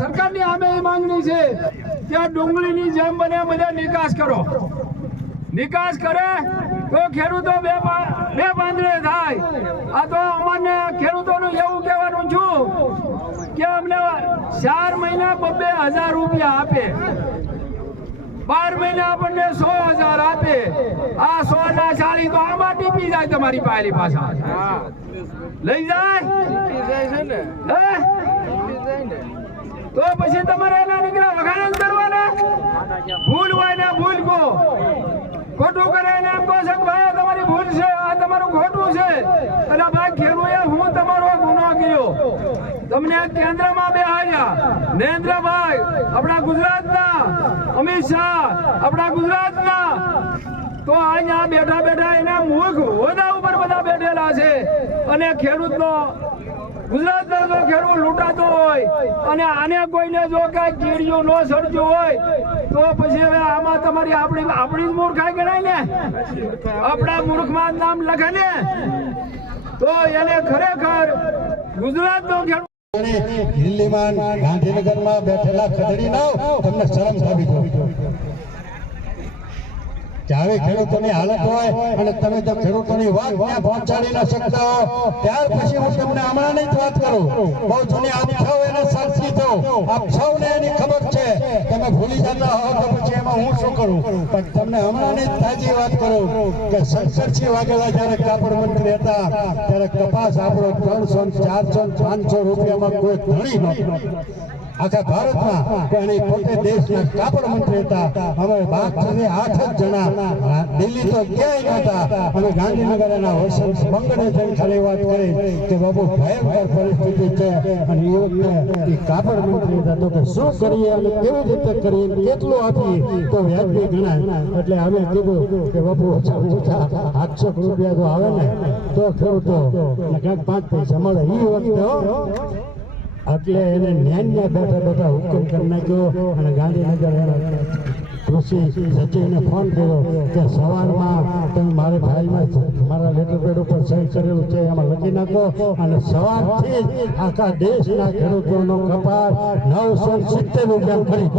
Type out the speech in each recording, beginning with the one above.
સરકારની સામે એ માંગણી છે કે આ ડુંગળીની જેમ બને બધા નિકાસ કરો. નિકાસ કરે તો ખેડૂતો બે પાંદડે થાય. આ તો અમારે ખેડૂતોનું એવું કહેવાનું છું કે અમને 4 મહિના 2,000 રૂપિયા આપે, 12 મહિના આપણને 100,000 આપે. આ 100 ના 40 તો આમાં ટીપી જાય તમારી પાયલી પાછા લઈ જાય તો પછી તમારે એના નીકળ્યા વખાણ કરવાના. ભૂલ હોય ને ભૂલ કો, ખોટું કરે ને એમ કહો છો કે ભાઈ તમારી ભૂલ છે, આ તમારું ખોટું છે. અને ભાઈ ખેડૂએ હું તમારો ગુનો કર્યો, તમને કેન્દ્રમાં બેહાડ્યા. નરેન્દ્રભાઈ આપણા ગુજરાતના, અમિત શાહ આપણા ગુજરાતના, તો અહીંયા બેઠા બેઠા એના મુખ હોદ્દા ઉપર બધા બેઠેલા છે. અને ખેડૂતનો ગુજરાતનો જો ખેડૂત લૂંટાતો હોય અને આને કોઈને જો કઈ કીડીઓ ન સર્જ્યું હોય તો પછી હવે આમાં તમારી આપણી જ મૂર્ખાઈ ગણાય ને. આપણા મૂર્ખમાં નામ લખે ને તો એને ખરેખર ગુજરાતનો ખેડૂત દિલ્હીમાં ગાંધીનગરમાં બેઠેલા ખદડી નાવ તમને શરમ સાબિત હોય. જ્યારે ખેડૂતોની હાલત હોય અને તમે જો ખેડૂતોની વાત ત્યાં પહોંચાડી ન શકતા હો ત્યાર પછી હું તમને હમણાં જ વાત કરું. બહુ જૂની આપ સૌ એને સાચી છો, આપ સૌને એની ખબર છે. તમે ભૂલી જતા હો તો પછી એમાં હું શું કરું? પણ તમને હમણાં જ તાજી વાત કરું કે શંકરસિંહ વાઘેલા જયારે કાપડ મંત્રી હતા ત્યારે કપાસ આપણો 300, 400, 500 રૂપિયામાં કોઈ ધણી નહોતો આખા ભારતમાં. અને પોતે દેશના કાપડ મંત્રી હતા. અમે 8 જ જણા દિલ્હી તો ક્યાંય નહોતા. અમે ગાંધીનગર એના બંગડે જઈને ખાલી વાત કરી કે બાબુ ભયંકર પરિસ્થિતિ છે. અને એ વખતે એ કાપડ મંત્રી હતા તો કે શું કરીએ અને કેવી રીતે કરીએ, કેટલું આપીએ તો વ્યાજબી ગણાય. એટલે અમે કીધું કે બાબુ ઓછા 800 રૂપિયા તો આવે ને તો ખેડૂતો ક્યાંક 5 પૈસા મળે. એ વખતે એટલે એને ન્યાયમાં બેઠા બેઠા હુકમ કરી નાખ્યો. અને ગાંધીનગર એના કૃષિ સચિવને ફોન કર્યો કે સવારમાં તમે મારે ફાઇલમાં મારા લેટર પેડ ઉપર સહી કરેલું છે એમાં લખી નાખો. અને સવારથી જ આખા દેશના ખેડૂતોનો કપાસ 970 રૂપિયા ખરીદ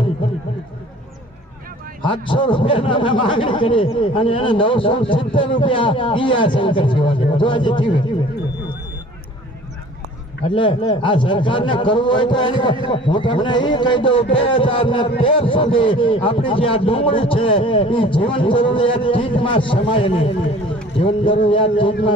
800 રૂપિયાના અમે માંગણી કરી અને એને 970 રૂપિયા શંકરસિંહ વાઘેલા જો આજે થયું. એટલે આ સરકારને કરવું હોય તો હું તમને એ કહી દઉં 2013 સુધી આપણી જે આ ડુંગળી છે એ જીવન જરૂરિયાત ચીજમાં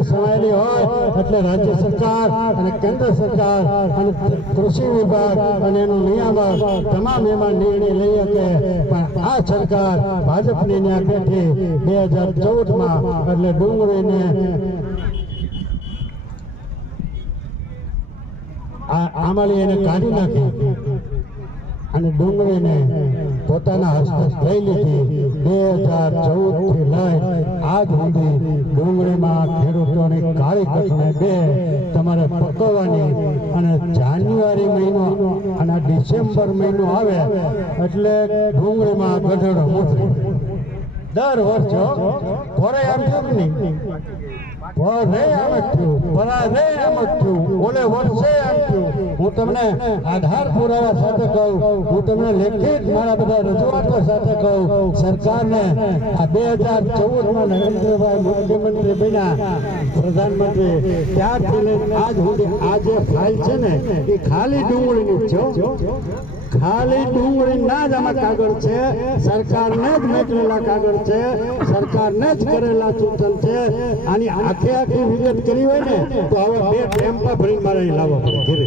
સમાયેલી હોય એટલે રાજ્ય સરકાર અને કેન્દ્ર સરકાર અને કૃષિ વિભાગ અને એનું નિયામક તમામ એમાં નિર્ણય લઈ શકે. પણ આ સરકાર ભાજપની ત્યાં બેઠી 2014માં એટલે ડુંગળીને આમાલી એને કાઢી નાખી અને ડુંગળીને પોતાના હસ્તક લઈ લીધી. 2014 થી લઈ આજ સુધી ડુંગળીમાં ખેડૂતોની કાળી કઠણે તમારે પકવવાની. અને જાન્યુઆરી મહિનો અને ડિસેમ્બર મહિનો આવે એટલે ડુંગળીમાં ગધેડો મોકલી દર વર્ષે ભરે આમ થયું નહીં ઓલે વર્ષે આમ થયું. હું તમને આધાર પુરાવા સાથે કહું, હું તમને લેખિત મારા બધા રજૂઆતો સાથે કહું. સરકારને આ 2014માં નરેન્દ્રભાઈ મુખ્યમંત્રી બન્યા પ્રધાનમંત્રી ત્યારથી લઈને આજ સુધી આ જે ફાઇલ છે ને એ ખાલી ડુંગળીની છે. ખાલી ડુંગળીના જ આમાં કાગળ છે. સરકારને જ મોકલેલા કાગળ છે, સરકારને જ કરેલા સૂચન છે. આની આખી વિગત કરી હોય ને તો હવે 2 ટેમ્પા ભરી મારે લાવવા પડે.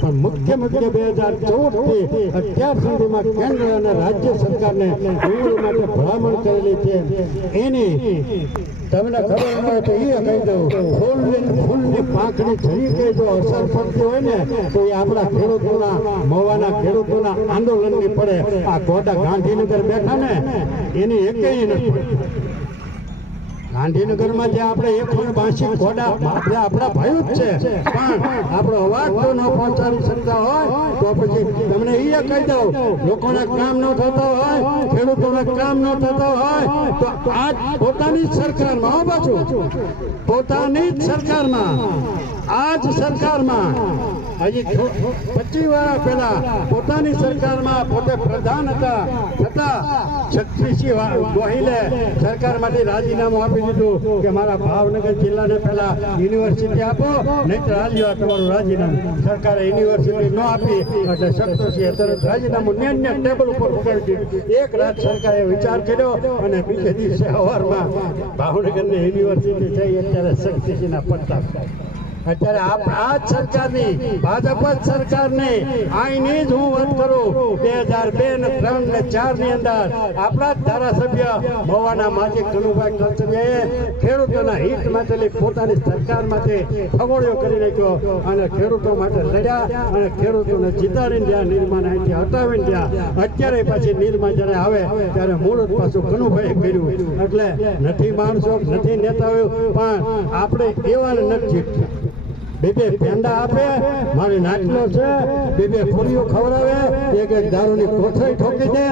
પણ મુખ્ય 2014 થી અત્યાર સુધીમાં કેન્દ્ર અને રાજ્ય સરકારને ડુંગળી માટે ભલામણ કરેલી છે. એની તમને ખબર ન હોય તો એ કહી દઉં, ફૂલની પાંખની તરીકે જો અસર પડતી હોય ને તો એ આપણા ખેડૂતોના મવાના ખેડૂતોના આંદોલનની પડે. આ ગોડા ગાંધીનગર બેઠા ને એની એકેય નથી. ગાંધીનગરમાં જે આપણે 182 ઘોડા આપણા ભાઈઓ જ છે, પણ આપણો અવાજ જો ન પહોંચાડી શકતા હોય તો પછી તમને એ કહી દઉં, લોકોને કામ ન થતા હોય, ખેડૂતોને કામ ન થતા હોય તો આ પોતાની જ સરકારમાં પાછું પોતાની જ સરકારમાં આ જ સરકારમાં હજી 25 વર્ષ પહેલા પોતાની સરકારમાં પોતે પ્રધાન હતા છતાં શક્તિસિંહ ગોહિલે સરકારમાંથી રાજીનામું આપી દીધું કે મારા ભાવનગર જિલ્લાને પહેલા યુનિવર્સિટી આપો, નહીંતર હાલ્યો તમારું રાજીનામું. સરકારે યુનિવર્સિટી ન આપી એટલે શક્તિસિંહે તરત રાજીનામું ન્યા ટેબલ ઉપર ઉગાડી દીધું. એક રાત સરકારે વિચાર કર્યો અને બીજે દિવસે સવારમાં ભાવનગરની યુનિવર્સિટી થઈ. અત્યારે શક્તિસિંહના પટ્ટા. અત્યારે આ જ સરકારની ભાજપ જ સરકારની અહીંની જ હું વાત કરું 2002 ને 3 ને 4 ની અંદર આપણા જ ધારાસભ્ય મવાના માજી કનુભાઈ કલચરિયાએ ખેડૂતોના હિત માટે પોતાની સરકારમાંથી ફગોળિયો કરી નાખ્યો અને ખેડૂતો માટે લડ્યા અને ખેડૂતોને જીતાડીને ત્યાં નિર્માણ અહીંથી હટાવીને ત્યાં અત્યારે પાછી નિર્માણ જ્યારે આવે ત્યારે મુહૂર્ત પાછું કનુભાઈએ કર્યું. એટલે નથી માણસો નથી નેતાઓ પણ આપણે એવા નથી. બે પેંડા આપે, મારી નાચલો છે, બે પૂરીઓ ખવડાવે, એક દારૂની કોથળી ઠોકી દે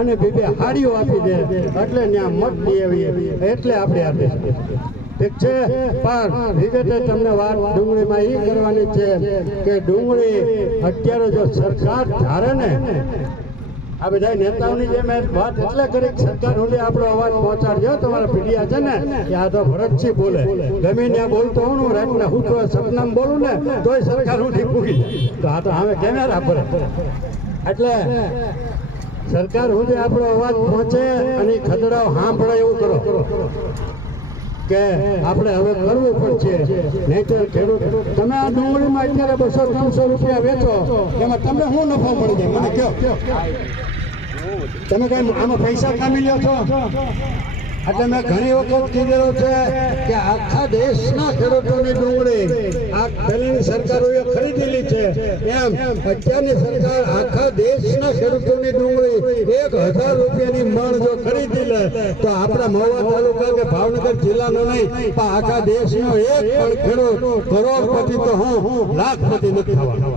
અને બે હાડીઓ આપી દે એટલે ત્યાં મત દેવી એટલે આપણે આપીએ. ઠીક છે, પણ વિગતે તમને વાત ડુંગળીમાં એ કરવાની છે કે ડુંગળી અત્યારે જો સરકાર ધારે ને આ બધા નેતાઓની જે મેં વાત એટલે કરી સરકાર સુધી આપણો અવાજ પહોંચાડજો. તમારા પીડિયા છે ને એ આ તો ભરતજી બોલે, ગમે ત્યાં બોલતો હું રાતના હું તો સપનામાં બોલું ને તોય સરકાર સુધી પૂગી જાય. તો આ તો હવે કેમેરા પર એટલે સરકાર સુધી આપણો અવાજ પહોંચે અને ખદડાઓ સાંભળે એવું કરો કે આપણે હવે કરવું પડશે. નહીંતર ખેડૂત તમે આ ડુંગળીમાં અત્યારે 200-300 રૂપિયા વેચો એમાં તમને શું નફો મળી જાય મને કહો. તમે કઈ આમાં પૈસા કામી લ્યો છો? એટલે મેં ઘણી વખત કીધેલું છે કે આખા દેશના ખેડૂતોની ડુંગળી આ પહેલાની સરકારોએ ખરીદેલી છે એમ અત્યારની સરકાર આખા દેશના ખેડૂતોની ડુંગળી 1000 રૂપિયાની મણ જો ખરીદી લે તો આપણા મહુવા તાલુકા કે ભાવનગર જિલ્લાનો નહીં પણ આખા દેશનો એક પણ ખેડૂત કરોડપતિ તો હું લાખપતિ નથી થવાનો.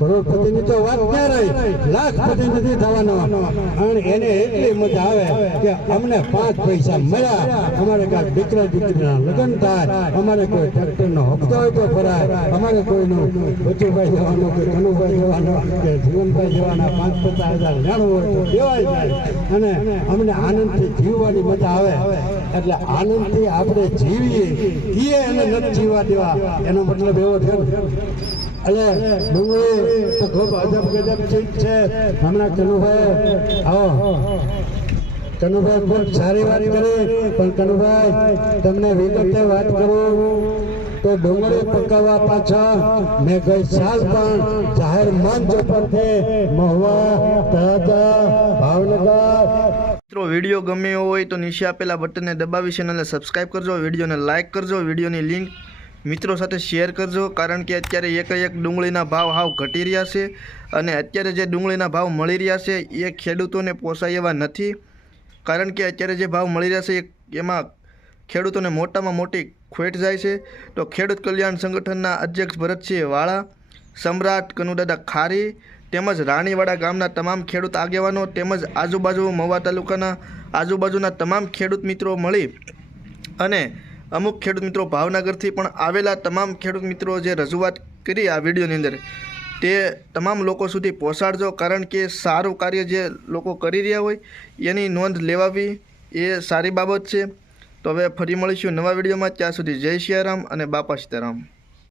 કરોડપતિની તો વાત ક્યાં રહી, લાખપતિ નથી થવાનો. અને એને એટલી મજા આવે કે અમને 5 પૈસા મળ્યા, અમારે કાંઈક દીકરા દીકરીના લગ્ન થાય, અમારે કોઈ ટ્રેક્ટરનો હપ્તો હોય તો ભરાય, અમારે કોઈનું બચુભાઈ જવાનું કે કનુભાઈ જવાનું કે જીવનભાઈ જવાના 5-50 હજાર લેણું હોય તો દેવાય જાય અને અમને આનંદથી જીવવાની મજા આવે. એટલે આનંદથી આપણે જીવીએ એ એને નથી જીવવા દેવા, એનો મતલબ એવો થયો. એટલે ડુંગળી તો ખૂબ અજબ ગજબ ચીજ છે. હમણાં કનુભાઈ આવો, કનુભાઈ ખૂબ સારી વાત કરી પણ કનુભાઈ તમને વિગતે વાત કરું તો ડુંગળી પકાવવા પાછળ મેં ગઈ સાલ પણ જાહેર મંચ ઉપરથી મહુવા, તળાજા, ભાવનગર. મિત્રો વિડીયો ગમ્યો હોય તો નીચે આપેલા બટનને દબાવી ચેનલને સબસ્ક્રાઈબ કરજો, વિડીયોને લાઇક કરજો, વિડીયોની લિંક મિત્રો સાથે શેર કરજો. કારણ કે અત્યારે એક ડુંગળીના ભાવ હાવ ઘટી રહ્યા છે અને અત્યારે જે ડુંગળીના ભાવ મળી રહ્યા છે એ ખેડૂતોને પોસાય એવા નથી. કારણ કે અત્યારે જે ભાવ મળી રહ્યા છે એમાં ખેડૂતોને મોટામાં મોટી ખોટ જાય છે. તો ખેડૂત કલ્યાણ સંગઠનના અધ્યક્ષ ભરતસિંહ વાળા, સમ્રાટ કનુદાદા ખારી તેમજ રાણીવાડા ગામના તમામ ખેડૂત આગેવાનો તેમજ આજુબાજુ મહુવા તાલુકાના આજુબાજુના તમામ ખેડૂત મિત્રો મળી અને અમુક ખેડૂત મિત્રો ભાવનગરથી પણ આવેલા તમામ ખેડૂત મિત્રો જે રજૂઆત કરી આ વિડીયોની અંદર તે તમામ લોકો સુધી પહોંચાડજો. કારણ કે સારું કાર્ય જે લોકો કરી રહ્યા હોય એની નોંધ લેવાવી એ સારી બાબત છે. તો હવે ફરી મળીશું નવા વિડીયોમાં. ત્યાં સુધી જય સિયારામ અને બાપા સીતારામ.